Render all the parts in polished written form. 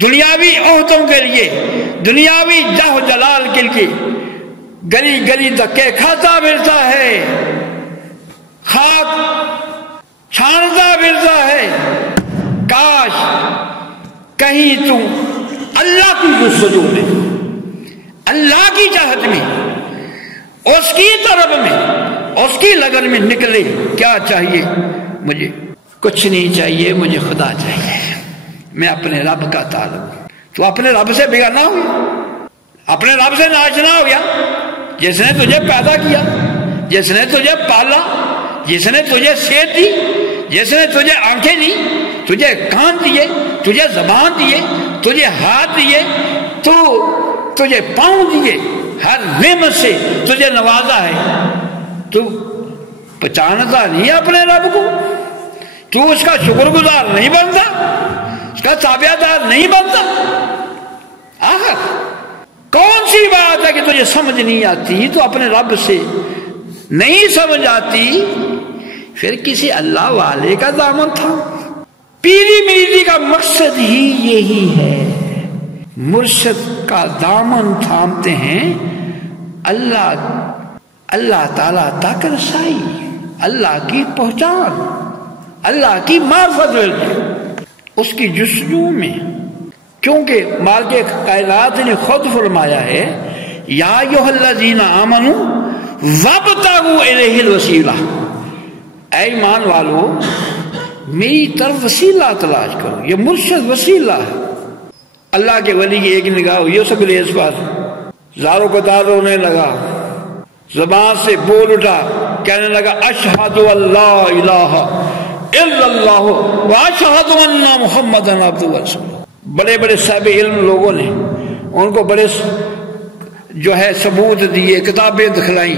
دنیاوی عہدوں کے لیے، دنیاوی جاہ و جلال کے لیے گلی گلی دھکے کھاتا پھرتا ہے، خاک چھانتا پھرتا ہے۔ کاش کہیں تو اللہ کی جستجو میں، اللہ کی چاہت میں، اس کی طرف میں، اس کی لگن میں نکلے۔ کیا چاہیے مجھے؟ کچھ نہیں چاہیے، مجھے خدا چاہیے، میں اپنے رب کا تعلق۔ تو اپنے رب سے بگڑنا ہو گیا، اپنے رب سے ناچنا ہو گیا، جس نے تجھے پیدا کیا، جس نے تجھے پالا، جس نے تجھے صحت دی، جس نے تجھے آنکھیں دی، تجھے کان دیے، تجھے زبان دیے، تجھے ہاتھ دیے، تجھے پاؤں دیے، ہر نعمت سے تجھے نوازا ہے۔ تو پہچانتا نہیں اپنے رب کو، تو اس کا شکر گزار نہیں بنتا، اس کا تابع دار نہیں بنتا۔ آخر کون سی بات ہے کہ تجھے سمجھ نہیں آتی؟ تو اپنے رب سے نہیں سمجھ آتی، پھر کسی اللہ والے کا دامن تھا۔ پیری مریدی کا مقصد ہی یہی ہے، مرشد کا دامن تھامتے ہیں، اللہ تعالیٰ تک رسائی، اللہ کی پہچان، اللہ کی معرفت اس کی جستجو میں۔ کیونکہ مالک کائنات نے خود فرمایا ہے، یا ایھا الذین آمنوا وابتغوا الیہ الوسیلہ، اے ایمان والو میری طرف وسیلہ تلاش کرو۔ یہ مرشد وسیلہ ہے۔ اللہ کے ولی کی ایک نگاہ ہوئی اس گلیس پر، زاروں کو دار رونے لگا، زبان سے بول اٹھا، کہنے لگا اشہد اللہ الہ الا اللہ واشہد ان محمد عبدہ ورسولہ۔ بڑے بڑے صاحب علم لوگوں نے ان کو بڑے جو ہے ثبوت دیے، کتابیں دکھلائیں،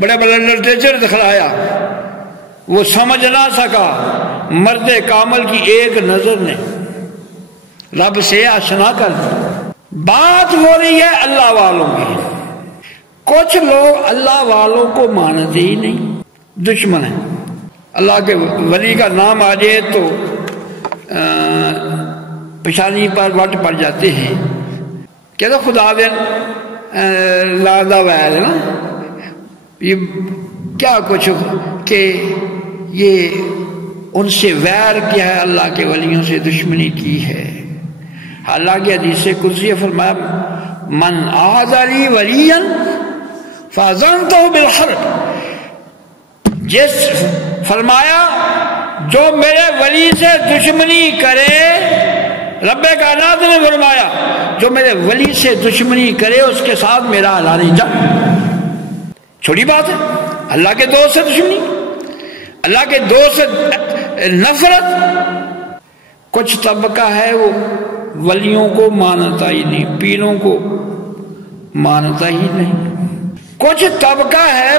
بڑے بڑے لٹریچر دکھلایا، وہ سمجھ نہ سکا۔ مرد کامل کی ایک نظر نے رب سے آشنا کر دی۔ بات ہو رہی ہے اللہ والوں کی، کچھ لوگ اللہ والوں کو مانتے ہی نہیں، دشمن ہیں۔ اللہ کے ولی کا نام آ جائے تو پشانی پر وٹ پڑ جاتے ہیں، کہتے خدا دے لادہ ویر ہے نا، یہ کیا کچھ کہ یہ ان سے ویر کیا ہے، اللہ کے ولیوں سے دشمنی کی ہے۔ حالانکہ حدیث قدسی فرمایا من عاد لی ولیا فاذنتہ بالحرب، جس فرمایا جو میرے ولی سے دشمنی کرے، رب کائنات نے فرمایا جو میرے ولی سے دشمنی کرے اس کے ساتھ میرا اعلان جنگ۔ چھوٹی بات ہے اللہ کے دوست سے دشمنی، اللہ کے دوست سے نفرت۔ کچھ طبقہ ہے وہ ولیوں کو مانتا ہی نہیں، پیروں کو مانتا ہی نہیں۔ کچھ طبقہ ہے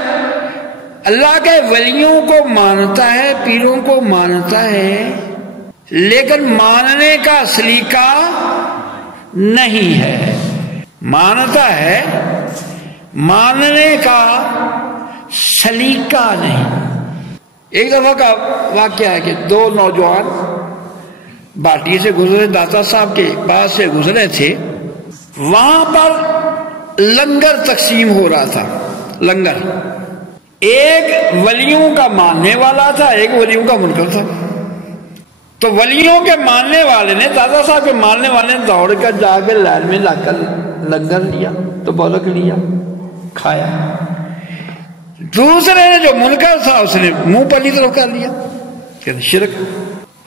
اللہ کے ولیوں کو مانتا ہے، پیروں کو مانتا ہے، لیکن ماننے کا سلیقہ نہیں ہے۔ مانتا ہے، ماننے کا سلیقہ نہیں۔ ایک دفعہ کا واقعہ ہے کہ دو نوجوان باٹی سے گزرے، داتا صاحب کے پاس سے گزرے تھے، وہاں پر لنگر تقسیم ہو رہا تھا۔ لنگر ایک ولیوں کا ماننے والا تھا، ایک ولیوں کا منکر تھا۔ تو ولیوں کے ماننے والے نے، دادا صاحب کے ماننے والے نے دوڑ کر جا کے لائن میں لا کر لنگر لیا، تو بولک لیا، کھایا۔ دوسرے نے جو منکر تھا اس نے منہ پلی طرف کر لیا، کہ شرک،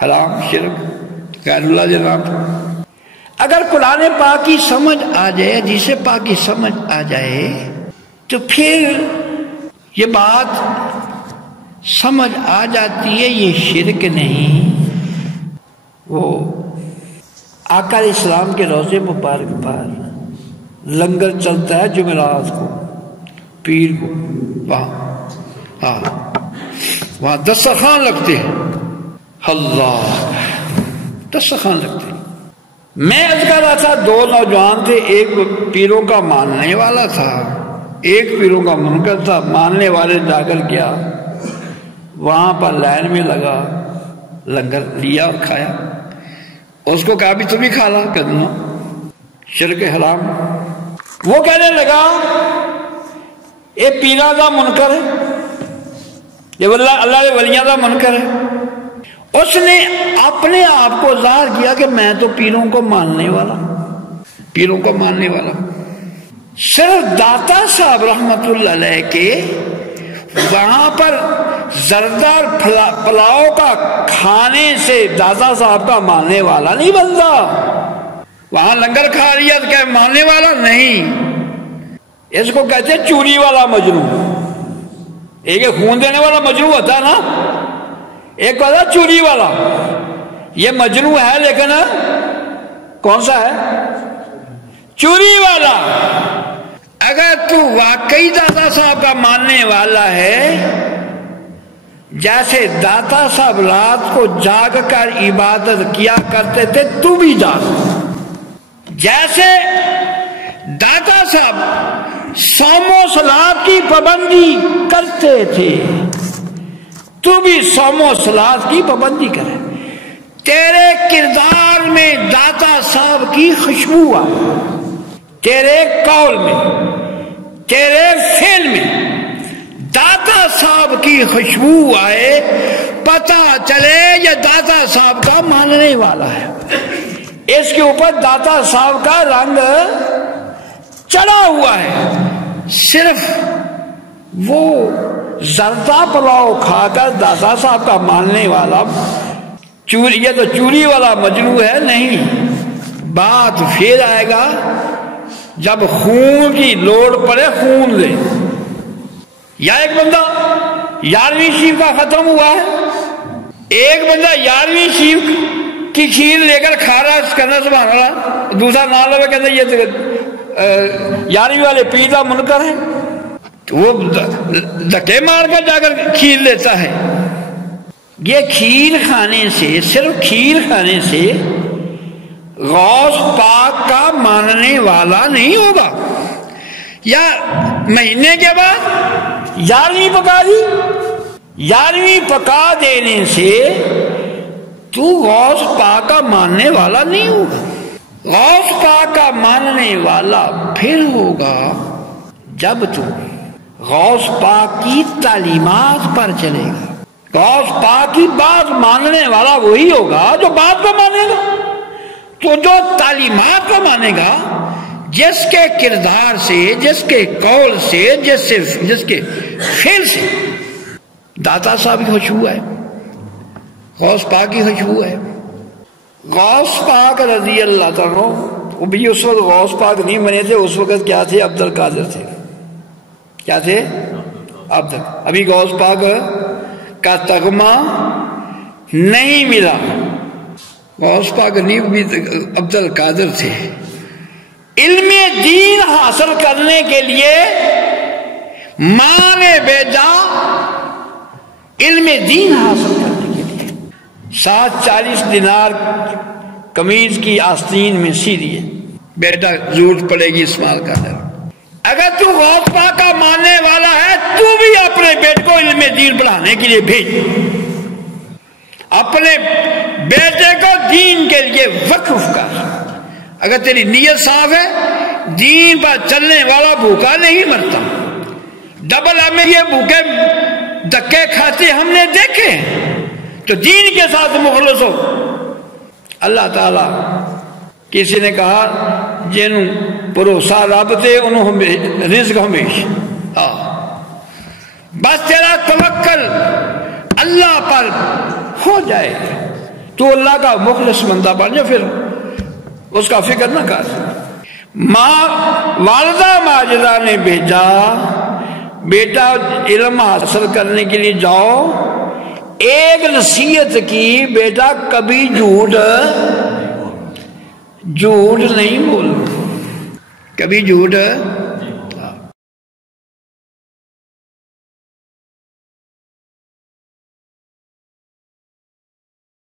حرام، شرک، غیر اللہ کے نام۔ اگر قرآن پاک کی سمجھ آ جائے، حدیث پاک کی سمجھ آ جائے، تو پھر یہ بات سمجھ آ جاتی ہے یہ شرک نہیں۔ وہ آقا علیہ السلام کے روضے مبارک پر لنگر چلتا ہے جمعرات کو، پیر کو، وہاں دسترخوان لگتے ہیں، اللہ دسترخوان لگتے ہیں۔ میں عرض کر رہا تھا دو نوجوان تھے، ایک پیروں کا ماننے والا تھا، ایک پیروں کا منکر تھا۔ ماننے والے جا کر گیا، وہاں پر لائن میں لگا، لنگر لیا اور کھایا۔ اس کو کہا بھی تم ہی کھا لا کرنا شرک حرام. وہ کہنے لگا یہ پیرا دا منکر ہے، یہ اللہ کے ولیاں دا منکر ہے. اس نے اپنے آپ کو ظاہر کیا کہ میں تو پیروں کو ماننے والا، پیروں کو ماننے والا. صرف داتا صاحب رحمت اللہ علیہ کے وہاں پر زردار پلاؤ کا کھانے سے داتا صاحب کا ماننے والا نہیں بنتا. وہاں لنگر کھا لیا تو کیا ماننے والا نہیں. اس کو کہتے ہیں چوری والا مجنو. ایک خون دینے والا مجنو ہوتا ہے نا، ایک ہوتا چوری والا. یہ مجنو ہے لیکن کون سا ہے؟ چوری والا. اگر تو واقعی داتا صاحب کا ماننے والا ہے، جیسے داتا صاحب رات کو جاگ کر عبادت کیا کرتے تھے تو بھی جاگ، جیسے داتا صاحب صوم و صلات کی پابندی کرتے تھے تو بھی صوم و صلات کی پابندی کرے. تیرے کردار میں داتا صاحب کی خوشبو آئے، تیرے قول میں، تیرے فعل میں داتا صاحب کی خوشبو آئے، پتہ چلے یہ داتا صاحب کا ماننے والا ہے. اس کے اوپر داتا صاحب کا رنگ چڑھا ہوا ہے. صرف وہ زردہ پلاؤ کھا کر داتا صاحب کا ماننے والا چوری، یہ تو چوری والا مجنو ہے نہیں. بات پھر آئے گا جب خون کی لوڑ پڑے خون لے. یا ایک بندہ 11ویں شیف کا ختم ہوا ہے، ایک بندہ 11ویں شیف کی کھیر لے کر کھا رہا ہے، کہنا سبحان اللہ، دوسرا نہ لو کہتا یہ 11ویں والے پیتا منکر ہے، وہ دھکے مار کر جا کر کھیر لیتا ہے. یہ کھیر کھانے سے، صرف کھیر کھانے سے غوث پاک کا ماننے والا نہیں ہوگا. یا مہینے کے بعد 11ویں پکا دی، 11ویں پکا دینے سے تو غوث پاک کا ماننے والا نہیں ہوگا. غوث پاک کا ماننے والا پھر ہوگا جب تو غوث پاک کی تعلیمات پر چلے گا. غوث پاک کی بات ماننے والا وہی ہوگا جو بات کو مانے گا. تو جو تعلیمات کو مانے گا، جس کے کردار سے، جس کے قول سے، جس کے فعل سے داتا صاحب کی خوشبو ہے، غوث پاک کی خوشبو ہے. غوث پاک رضی اللہ تعالیٰ، وہ بھی اس وقت غوث پاک نہیں بنے تھے، اس وقت کیا تھے؟ عبد القادر تھے. کیا تھے؟ ابھی غوث پاک کا تغمہ نہیں ملا. غوث پاک نہیں بھی عبد القادر تھے. علم دین حاصل کرنے کے لیے ماں نے بھیجا، علم دین حاصل کرنے کے لیے 740 دینار قمیض کی آستین میں سی دیے، بیٹا ضرورت پڑے گی استعمال کرنا. اگر تو غوث پاک کا ماننے والا ہے تو بھی اپنے بیٹے کو علم دین پڑھانے کے لیے بھیج، اپنے بیٹے کو دین کے لیے وقف کر. اگر تیری نیت صاف ہے، دین پر چلنے والا بھوکا نہیں مرتا. ڈبل ہمیں یہ بھوکے دھکے کھاتے ہم نے دیکھے، تو دین کے ساتھ مخلص ہو. اللہ تعالی کسی نے کہا جنہوں بھروسہ رب تے انہوں رزق ہمیشہ، بس تیرا توکل اللہ پر ہو جائے تو اللہ کا مخلص بندہ بن جائے، پھر اس کا فکر نہ کر. والدہ ماجدہ نے بھیجا، بیٹا علم حاصل کرنے کے لیے جاؤ. ایک نصیحت کی، بیٹا کبھی جھوٹ نہیں بولنا، کبھی جھوٹ